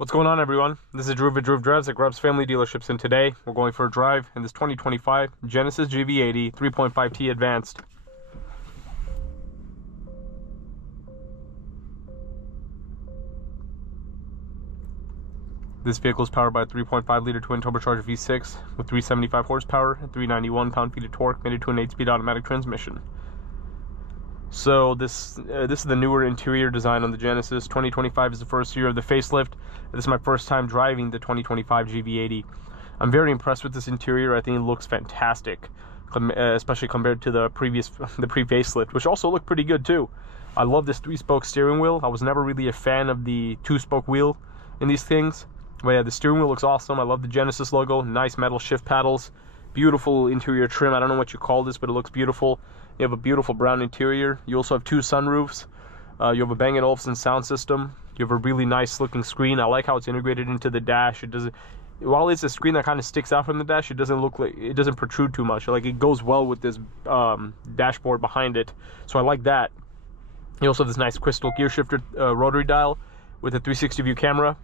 What's going on, everyone? This is Drew Drives at Grubbs Family Dealerships, and today we're going for a drive in this 2025 Genesis GV80 3.5T Advanced. This vehicle is powered by a 3.5-liter twin turbocharged V6 with 375 horsepower and 391 pound-feet of torque, mated to an 8-speed automatic transmission. So this is the newer interior design on the Genesis. 2025 is the first year of the facelift. This is my first time driving the 2025 GV80. I'm very impressed with this interior. I think it looks fantastic, especially compared to the pre-facelift, which also looked pretty good too. I love this 3-spoke steering wheel. I was never really a fan of the 2-spoke wheel in these things. But yeah, the steering wheel looks awesome. I love the Genesis logo. Nice metal shift paddles. Beautiful interior trim. I don't know what you call this, but it looks beautiful. You have a beautiful brown interior. You also have 2 sunroofs. You have a Bang & Olufsen sound system. You have a really nice looking screen. I like how it's integrated into the dash. It doesn't, while it's a screen that kind of sticks out from the dash, it doesn't look like, it doesn't protrude too much. Like, it goes well with this dashboard behind it. So I like that. You also have this nice crystal gear shifter rotary dial with a 360 view camera.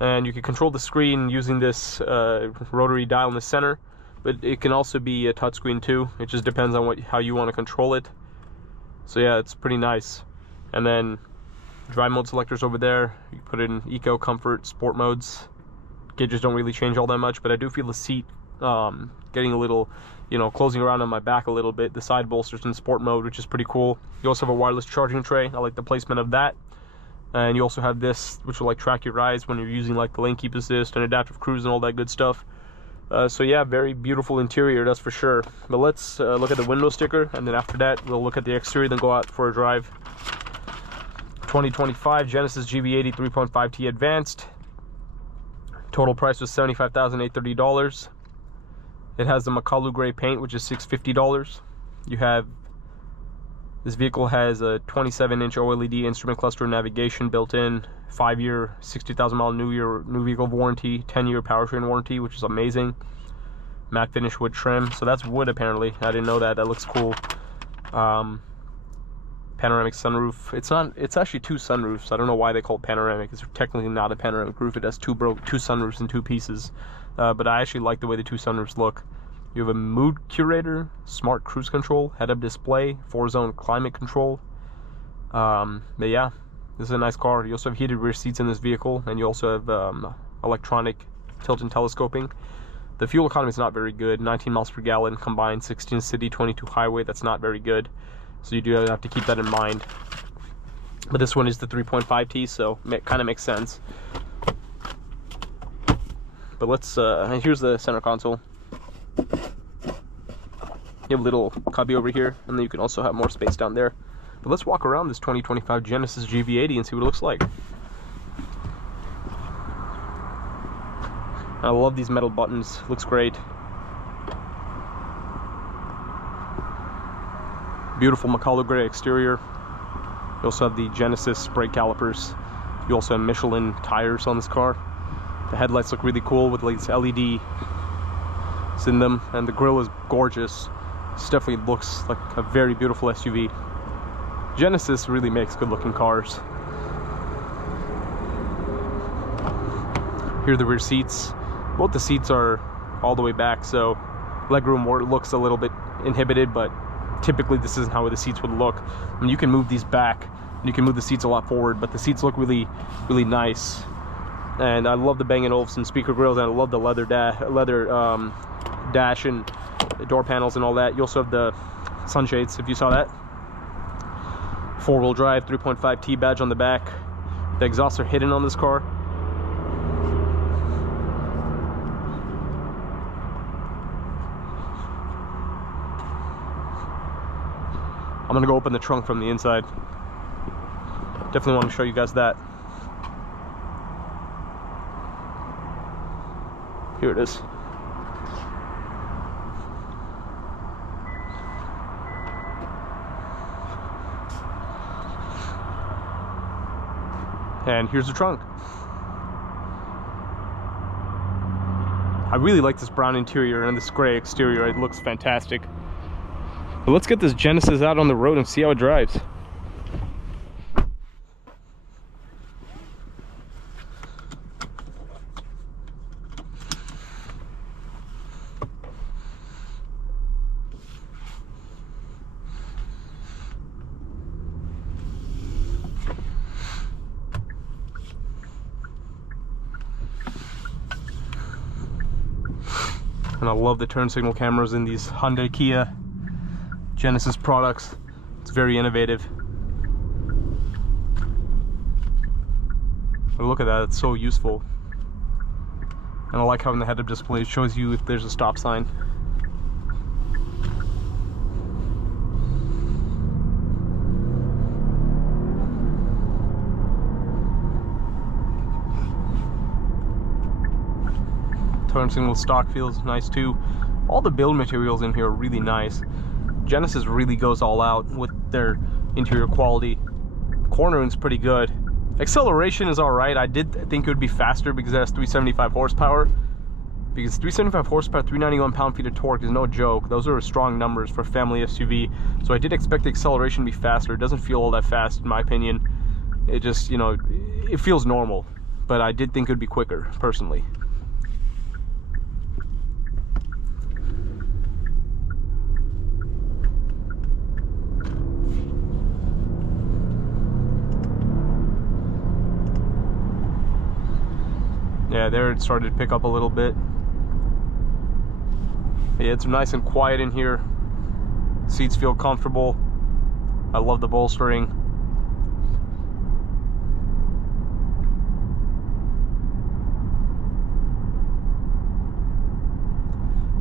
And you can control the screen using this rotary dial in the center. But it can also be a touchscreen too. It just depends on how you want to control it. So yeah, it's pretty nice. And then drive mode selectors over there. You put it in eco, comfort, sport modes. Gauges don't really change all that much, but I do feel the seat getting a little, closing around on my back a little bit. The side bolsters in sport mode, which is pretty cool. You also have a wireless charging tray. I like the placement of that. And you also have this, which will track your rides when you're using the lane keep assist and adaptive cruise and all that good stuff. So yeah, very beautiful interior, that's for sure. But let's look at the window sticker, and then after that we'll look at the exterior, then go out for a drive. 2025 Genesis GV80 3.5T Advanced. Total price was $75,830. It has the Makalu gray paint, which is $650. This vehicle has a 27-inch OLED instrument cluster navigation built in, 5-year, 60,000-mile new vehicle warranty, 10-year powertrain warranty, which is amazing. Matte finish wood trim. So that's wood apparently. I didn't know that. That looks cool. Panoramic sunroof. It's actually 2 sunroofs. I don't know why they call it panoramic. It's technically not a panoramic roof. It has two sunroofs in 2 pieces. But I actually like the way the 2 sunroofs look. You have a mood curator, smart cruise control, head-up display, 4-zone climate control. But yeah, this is a nice car. You also have heated rear seats in this vehicle, and you also have electronic tilt and telescoping. The fuel economy is not very good. 19 miles per gallon combined, 16 city, 22 highway. That's not very good. So you do have to keep that in mind. But this one is the 3.5T, so it kind of makes sense. But let's, here's the center console. You have a little cubby over here, and then you can also have more space down there. But let's walk around this 2025 Genesis GV80 and see what it looks like. I love these metal buttons. Looks great. Beautiful Makalu gray exterior. You also have the Genesis brake calipers. You also have Michelin tires on this car. The headlights look really cool with these LED in them, and the grille is gorgeous. This definitely looks like a very beautiful SUV. Genesis really makes good looking cars. Here are the rear seats. Both the seats are all the way back, so legroom looks a little bit inhibited, but typically this isn't how the seats would look. I mean, you can move these back and you can move the seats a lot forward, but the seats look really nice. And I love the Bang & Olufsen speaker grills, and I love the leather dash and the door panels and all that. You also have the sunshades, if you saw that. 4-wheel drive, 3.5T badge on the back. The exhausts are hidden on this car. I'm gonna go open the trunk from the inside. Definitely want to show you guys that. Here it is. And here's the trunk. I really like this brown interior and this gray exterior. It looks fantastic. But let's get this Genesis out on the road and see how it drives. And I love the turn signal cameras in these Hyundai, Kia, Genesis products. It's very innovative. But look at that, it's so useful. And I like having the head-up display. It shows you if there's a stop sign. Turn signal stock feels nice too. All the build materials in here are really nice. Genesis really goes all out with their interior quality. Cornering's pretty good. Acceleration is alright. I did think it would be faster because it has 375 horsepower. Because 375 horsepower, 391 pound-feet of torque is no joke. Those are strong numbers for a family SUV. So I did expect the acceleration to be faster. It doesn't feel all that fast in my opinion. It just, you know, it feels normal. But I did think it would be quicker, personally. Yeah, there it started to pick up a little bit. Yeah, it's nice and quiet in here. Seats feel comfortable. I love the bolstering.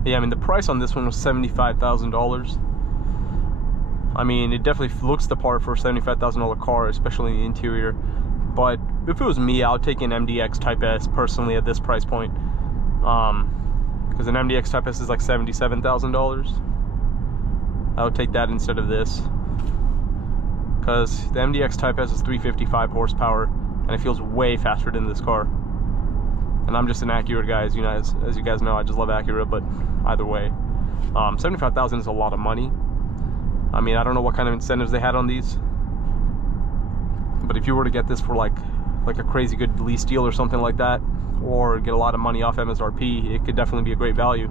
Yeah, I mean, the price on this one was $75,000. I mean, it definitely looks the part for a $75,000 car, especially in the interior. But if it was me, I would take an MDX Type S personally at this price point. Because an MDX Type S is like $77,000. I would take that instead of this. Because the MDX Type S is 355 horsepower, and it feels way faster than this car. And I'm just an Acura guy, as you guys know. I just love Acura, but either way. $75,000 is a lot of money. I mean, I don't know what kind of incentives they had on these. But if you were to get this for like a crazy good lease deal or something like that, or get a lot of money off MSRP, it could definitely be a great value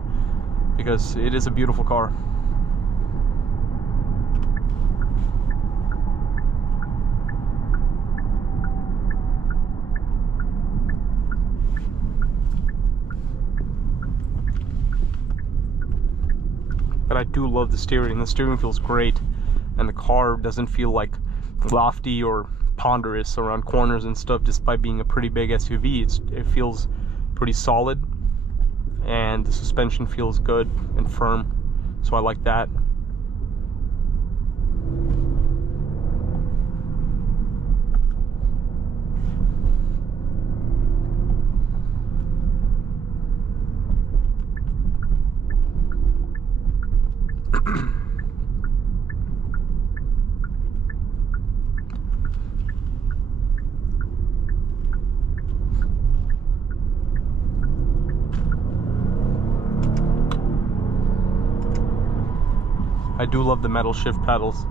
because it is a beautiful car. But I do love the steering. The steering feels great, and the car doesn't feel like lofty or ponderous around corners and stuff. Despite being a pretty big SUV, it feels pretty solid, and the suspension feels good and firm, so I like that. I do love the metal shift pedals.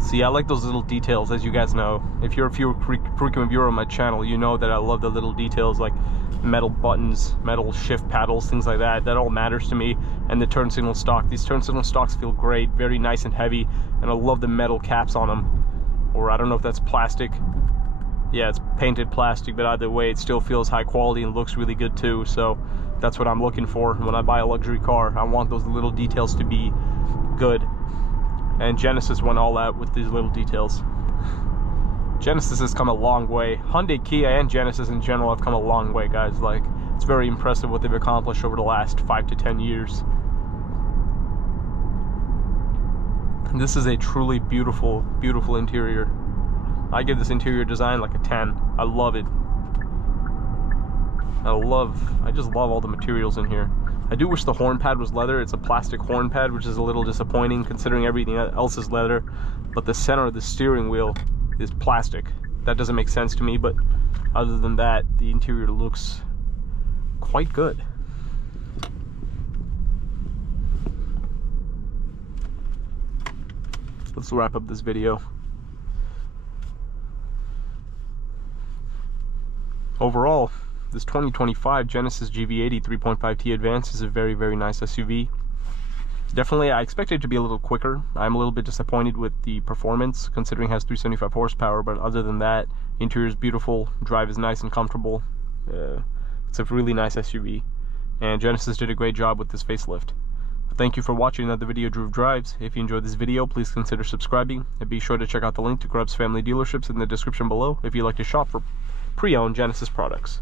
See, I like those little details, as you guys know. If you're a frequent viewer on my channel, you know that I love the little details like metal buttons, metal shift paddles, things like that. That all matters to me. And the turn signal stock. These turn signal stocks feel great, very nice and heavy, and I love the metal caps on them. Or I don't know if that's plastic. Yeah, it's painted plastic, but either way, it still feels high quality and looks really good too. So that's what I'm looking for when I buy a luxury car. I want those little details to be good. And Genesis went all out with these little details. Genesis has come a long way. Hyundai, Kia, and Genesis in general have come a long way, guys. Like, it's very impressive what they've accomplished over the last 5 to 10 years. And this is a truly beautiful, beautiful interior. I give this interior design like a 10. I love it. I just love all the materials in here. I do wish the horn pad was leather. It's a plastic horn pad, which is a little disappointing considering everything else is leather. But the center of the steering wheel is plastic. That doesn't make sense to me, but other than that, the interior looks quite good. Let's wrap up this video. Overall, this 2025 Genesis GV80 3.5T Advance is a very, very nice SUV. Definitely, I expected it to be a little quicker. I'm a little bit disappointed with the performance, considering it has 375 horsepower, but other than that, interior is beautiful, drive is nice and comfortable. It's a really nice SUV. and Genesis did a great job with this facelift. Thank you for watching another video of Drew Drives. If you enjoyed this video, please consider subscribing, and be sure to check out the link to Grubbs Family Dealerships in the description below if you'd like to shop for pre-owned Genesis products.